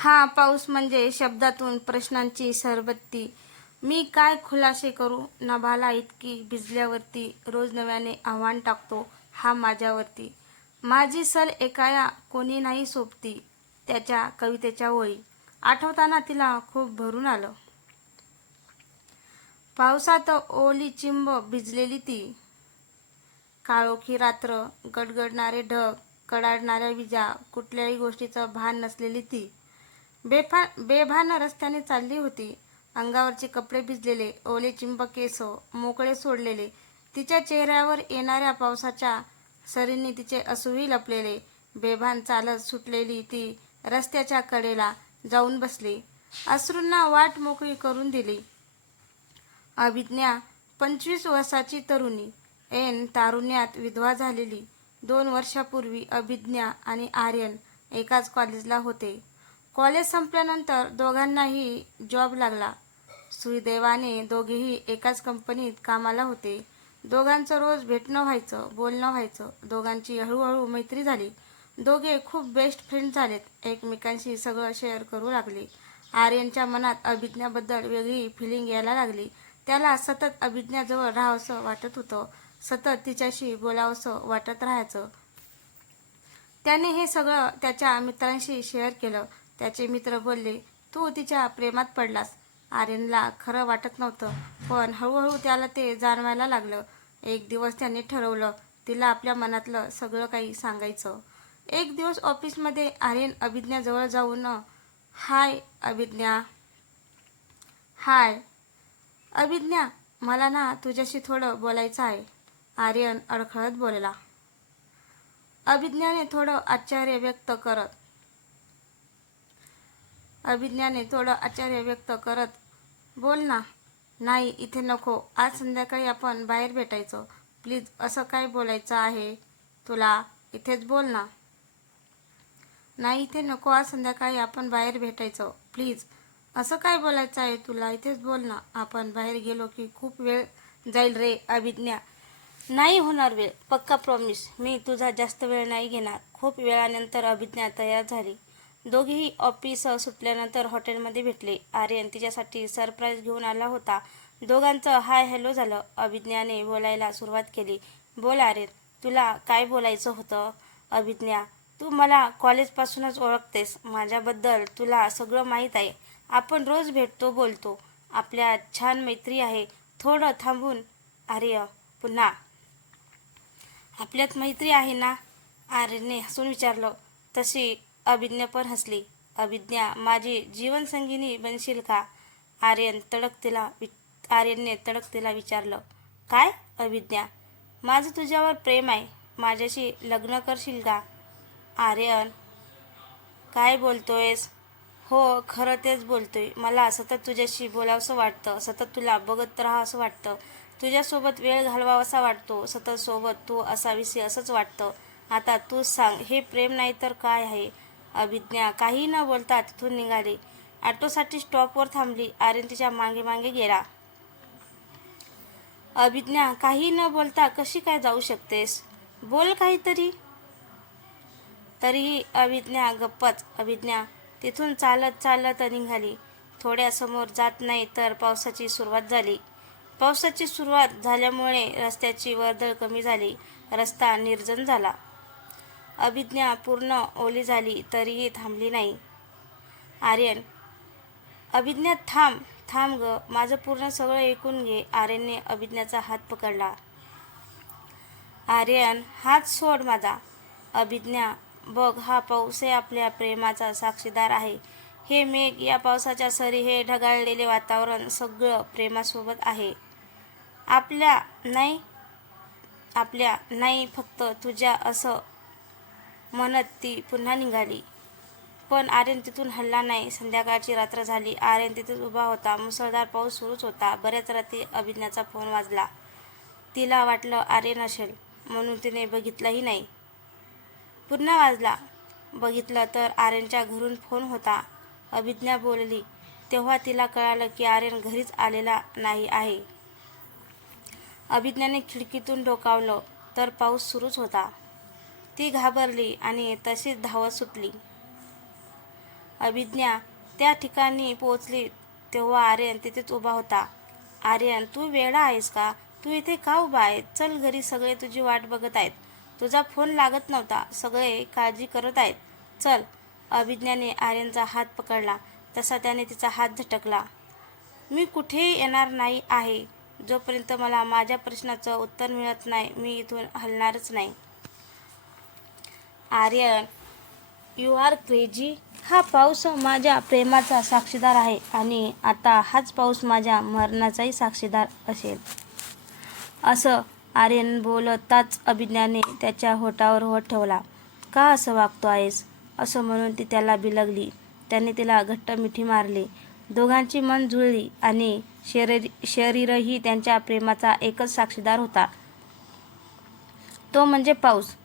हा पाऊस म्हणजे शब्दातून प्रश्नांची सरबत्ती. मी काय खुलासे करू? नभाला इतकी भिजल्यावरती रोज नव्याने आव्हान टाकतो हा माझ्यावरती. माझी सल एकाया कोणी नाही सोबती त्याच्या कवितेच्या ओळी. आठवताना तिला खूप भरून आलं. पावसात ओली चिंब भिजलेली ती. काळोखी रात्र गडगडणारे ढग कडाडणाऱ्या विजा कुठल्याही गोष्टीचं भान नसलेली ती. बेफा बेभान रस्त्याने चालली होती. अंगावरचे कपडे भिजलेले ओले चिंब केस मोकळे सोडलेले तिच्या चेहऱ्यावर येणाऱ्या पावसाच्या सरींनी तिचे असूही लपलेले बेभान चालत सुटलेली ती रस्त्याच्या कडेला जाऊन बसली. अश्रूंना वाट मोकळी करून दिली. अभिज्ञा पंचवीस वर्षाची तरुणी. ऐन तारुण्यात विधवा झालेली. दोन वर्षापूर्वी अभिज्ञा आणि आर्यन एकाच कॉलेजला होते. कॉलेज संपल्यानंतर दोघांनाही जॉब लागला. सुदैवाने दोघेही एकाच कंपनीत कामाला होते. दोघांचं रोज भेटणं व्हायचं बोलणं व्हायचं. दोघांची हळूहळू मैत्री झाली. दोघे खूप बेस्ट फ्रेंड झालेत. एकमेकांशी सगळं शेअर करू लागले. आर्यनच्या मनात अभिज्ञाबद्दल वेगळी फिलिंग यायला लागली. त्याला सतत अभिज्ञाजवळ राहावंसं वाटत होतं. सतत तिच्याशी बोलावंसं वाटत राहायचं. त्याने हे सगळं त्याच्या मित्रांशी शेअर केलं. त्याचे मित्र बोलले तू तिच्या प्रेमात पडलास. आर्यनला खरं वाटत नव्हतं पण हळूहळू त्याला ते जाणवायला लागलं. एक दिवस त्याने ठरवलं तिला आपल्या मनातलं सगळं काही सांगायचं. एक दिवस ऑफिसमध्ये आर्यन अभिज्ञाजवळ जाऊन हाय अभिज्ञा. हाय अभिज्ञा मला ना तुझ्याशी थोडं बोलायचं आहे. आर्यन अडखळत बोलला. अभिज्ञाने थोडं आश्चर्य व्यक्त करत अभिज्ञाने थोडं आश्चर्य व्यक्त करत बोल ना. नाही इथे नको. आज संध्याकाळी आपण बाहेर भेटायचो. प्लीज असं काय बोलायचं आहे तुला? इथेच बोल ना. नाही इथे नको. आज संध्याकाळी आपण बाहेर भेटायचं. प्लीज असं काय बोलायचं आहे तुला? इथेच बोल ना. आपण बाहेर गेलो की खूप वेळ जाईल रे अभिज्ञा. नाही होणार वेळ. पक्का प्रॉमिस मी तुझा जास्त वेळ नाही घेणार. खूप वेळानंतर अभिज्ञा तयार झाली. दोघेही ऑफिस सुटल्यानंतर हॉटेलमध्ये भेटले. आर्यन तिच्यासाठी सरप्राईज घेऊन आला होता. दोघांचं हाय हॅलो झालं. अभिज्ञाने बोलायला सुरुवात केली. बोल आर्यन तुला काय बोलायचं होतं? अभिज्ञा तू मला कॉलेजपासूनच ओळखतेस. माझ्याबद्दल तुला सगळं माहीत आहे. आपण रोज भेटतो बोलतो. आपल्या छान मैत्री आहे. थोडं थांबून आर्य पुन्हा. आपल्यात मैत्री आहे ना? आर्यने हसून विचारलं. तशी अभिज्ञा पण हसली. अभिज्ञा माझी जीवनसंगिनी बनशील का? आर्यन तडक तिला वि आर्यनने तडक तिला विचारलं. काय अभिज्ञा? माझं तुझ्यावर प्रेम आहे. माझ्याशी लग्न करशील का? आर्यन काय बोलतोयस? हो खरं तेच बोलतोय. मला सतत तुझ्याशी बोलावंसं वाटतं. सतत तुला बघत राहावंसं वाटतं. तुझ्यासोबत वेळ घालवावासा वाटतो. सतत सोबत तू असावीसी असंच वाटतं. आता तूच सांग हे प्रेम नाही तर काय आहे? अभिज्ञा काही न बोलता तिथून निघाली. ॲटोसाठी स्टॉपवर थांबली. आर्यन तिच्यामागे मागे गेला. अभिज्ञा काही न बोलता कशी काय जाऊ शकतेस? बोल काहीतरी. तरीही अभिज्ञा गप्पच. अभिज्ञा तिथून चालत चालत निघाली. थोड्या समोर जात नाही तर पावसाची सुरुवात झाली. पावसाची सुरुवात झाल्यामुळे रस्त्याची वर्दळ कमी झाली. रस्ता निर्जन झाला. अभिज्ञा पूर्ण ओली झाली तरीही थांबली नाही. आर्यन अभिज्ञा थांब थांब ग. माझं पूर्ण सगळं ऐकून घे. आर्यनने अभिज्ञाचा हात पकडला. आर्यन हात सोड माझा. अभिज्ञा बघ हा पाऊस हे आपल्या प्रेमाचा साक्षीदार आहे. हे मेघ या पावसाच्या सरी हे ढगाळलेले वातावरण सगळं प्रेमासोबत आहे. आपल्या नाही आपल्या नाही फक्त तुझ्या असं म्हणत ती पुन्हा निघाली. पण आर्यन तिथून हल्ला नाही. संध्याकाळची रात्र झाली. आर्यन तिथून उभा होता. मुसळधार पाऊस सुरूच होता. बऱ्याच रात्री अभिज्ञाचा फोन वाजला. तिला वाटलं आर्यन असेल म्हणून तिने बघितलंही नाही. पुन्हा वाजला. बघितलं तर आर्यनच्या घरून फोन होता. अभिज्ञा बोलली तेव्हा तिला कळालं की आर्यन घरीच आलेला नाही आहे. अभिज्ञाने खिडकीतून डोकावलं तर पाऊस सुरूच होता. ती घाबरली आणि तशीच धावत सुटली. अभिज्ञा त्या ठिकाणी पोहोचली तेव्हा आर्यन तिथेच उभा होता. आर्यन तू वेळा आहेस का? तू इथे का उभा आहे? चल घरी सगळे तुझी वाट बघत आहेत. तुझा फोन लागत नव्हता. सगळे काळजी करत आहेत. चल. अभिज्ञाने आर्यनचा हात पकडला. तसा त्याने तिचा हात झटकला. मी कुठेही येणार नाही आहे. जोपर्यंत मला माझ्या प्रश्नाचं उत्तर मिळत नाही मी इथून हलणारच नाही. आर्यन यू आर क्रेजी हा पाऊस माझ्या प्रेमाचा साक्षीदार आहे आणि आता हाच पाऊस माझ्या मरणाचाही साक्षीदार असेल. असं आर्यन बोलताच अभिज्ञाने त्याच्या होटावर होट ठेवला. का असं वागतो आहेस? असं म्हणून ती त्याला बिलगली. त्याने तिला घट्ट मिठी मारली. दोघांची मन जुळली आणि शरीर शरीरही त्यांच्या प्रेमाचा एकच साक्षीदार होता. तो म्हणजे पाऊस.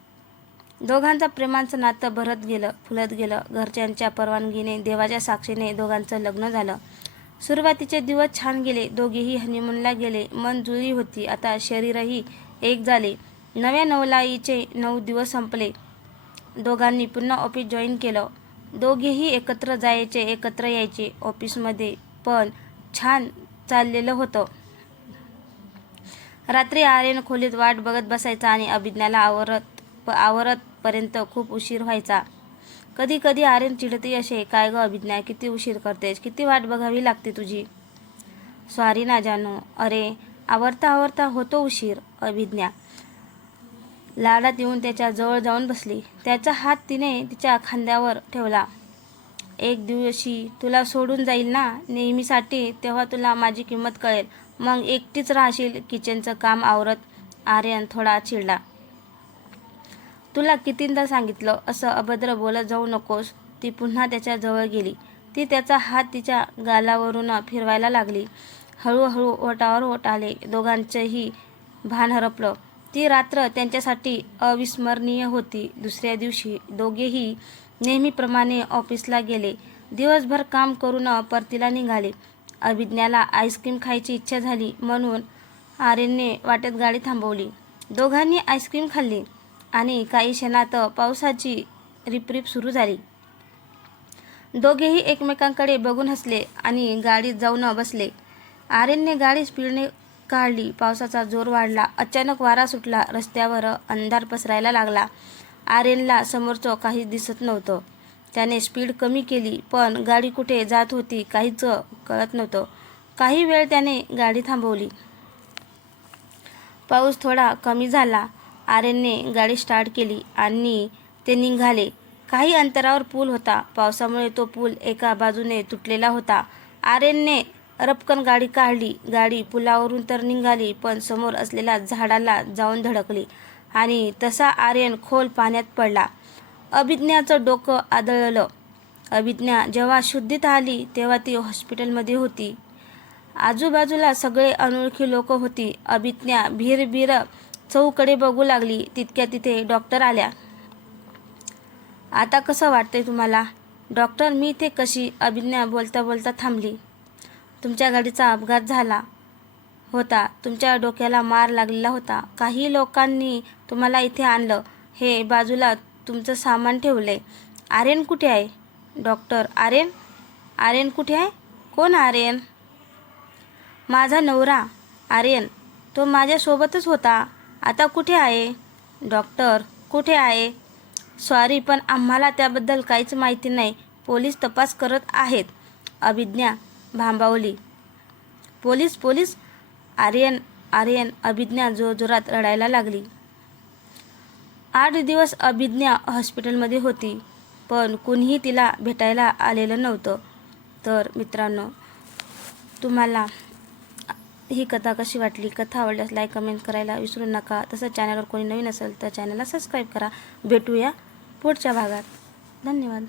दोघांचं प्रेमाचं नातं भरत गेलं फुलत गेलं. घरच्यांच्या परवानगीने देवाच्या साक्षीने दोघांचं लग्न झालं. सुरुवातीचे दिवस छान गेले. दोघेही हनीमूनला गेले. मन जुळी होती. आता शरीरही एक झाले. नव्या नवलाईचे नऊ दिवस संपले. दोघांनी पुन्हा ऑफिस जॉईन केलं. दोघेही एकत्र जायचे एकत्र यायचे ऑफिसमध्ये पण छान चाललेलं होतं. रात्री आर्यन खोलीत वाट बघत बसायचा आणि अभिज्ञाला आवरत प आवरतपर्यंत खूप उशीर व्हायचा. कधी कधी आर्यन चिडती असे काय गं अभिज्ञा किती उशीर करतेस? किती वाट बघावी लागते तुझी? सॉरी ना जानू. अरे आवरता आवरता होतो उशीर अभिज्ञा. लाडात येऊन त्याच्याजवळ जाऊन बसली. त्याचा हात तिने तिच्या खांद्यावर ठेवला. एक दिवशी तुला सोडून जाईल ना? नेहमीसाठी तेव्हा तुला माझी किंमत कळेल. मग एकटीच राहशील किचनचं काम आवरत. आर्यन थोडा चिडला. तुला कितींदा सांगितलं असं अभद्र बोलत जाऊ नकोस. ती पुन्हा त्याच्याजवळ गेली. ती त्याचा हात तिच्या गालावरून फिरवायला लागली. हळूहळू ओटावर ओट आले. दोघांचंही भान हरपलं. ती रात्र त्यांच्यासाठी अविस्मरणीय होती. दुसऱ्या दिवशी दोघेही नेहमीप्रमाणे ऑफिसला गेले. दिवसभर काम करून परतीला निघाले. अभिज्ञाला आईस्क्रीम खायची इच्छा झाली म्हणून आर्यनने वाटेत गाडी थांबवली. दोघांनी आईस्क्रीम खाल्ली. आणि काही क्षणात पावसाची रिपरिप सुरू झाली. दोघेही एकमेकांकडे बघून हसले आणि गाडीत जाऊन बसले. आर्यनने गाडी स्पीडने काढली. पावसाचा जोर वाढला. अचानक वारा सुटला. रस्त्यावर अंधार पसरायला लागला. आर्यनला समोरचं काही दिसत नव्हतं. त्याने स्पीड कमी केली पण गाडी कुठे जात होती काहीच कळत नव्हतं. काही वेळ त्याने गाडी थांबवली. पाऊस थोडा कमी झाला. आर्यनने गाडी स्टार्ट केली आणि ते निघाले. काही अंतरावर पूल होता. पावसामुळे तो पूल एका बाजूने तुटलेला होता. आर्यनने रपकन गाडी काढली. गाडी पुलावरून तर निघाली पण समोर असलेल्या झाडाला जाऊन धडकली आणि तसा आर्यन खोल पाण्यात पडला. अभिज्ञाचं डोकं आदळलं. अभिज्ञा जेव्हा शुद्धीत आली तेव्हा ती हॉस्पिटलमध्ये होती. आजूबाजूला सगळे अनोळखी लोक होती. अभिज्ञा भीर भीर चौकडे बघू लागली तितक्या तिथे डॉक्टर आल्या. आता कसं वाटतंय तुम्हाला? डॉक्टर मी इथे कशी? अभिज्ञा बोलता बोलता थांबली. तुमच्या गाडीचा अपघात झाला होता. तुमच्या डोक्याला मार लागलेला होता. काही लोकांनी तुम्हाला इथे आणलं. हे बाजूला तुमचं सामान ठेवलंय. आर्यन कुठे आहे? डॉक्टर आर्यन? आर्यन कुठे आहे? कोण आर्यन? माझा नवरा आर्यन. तो माझ्यासोबतच होता. आता कुठे आहे? डॉक्टर कुठे आहे? सॉरी पण आम्हाला त्याबद्दल काहीच माहिती नाही. पोलीस तपास करत आहेत. अभिज्ञा भांबावली. Police police? आर्यन आर्यन अभिज्ञा जोरजोरात रडायला लागली. आठ दिवस अभिज्ञा हॉस्पिटलमध्ये होती पण कुणीही तिला भेटायला आलेलं नव्हतं. तर मित्रांनो तुम्हाला ही कथा कशी वाटली? कथा आवडल्यास लाईक कमेंट करायला विसरू नका. तसंच चॅनलवर कोणी नवीन असेल तर चॅनलला सबस्क्राईब करा. भेटूया पुढच्या भागात. धन्यवाद.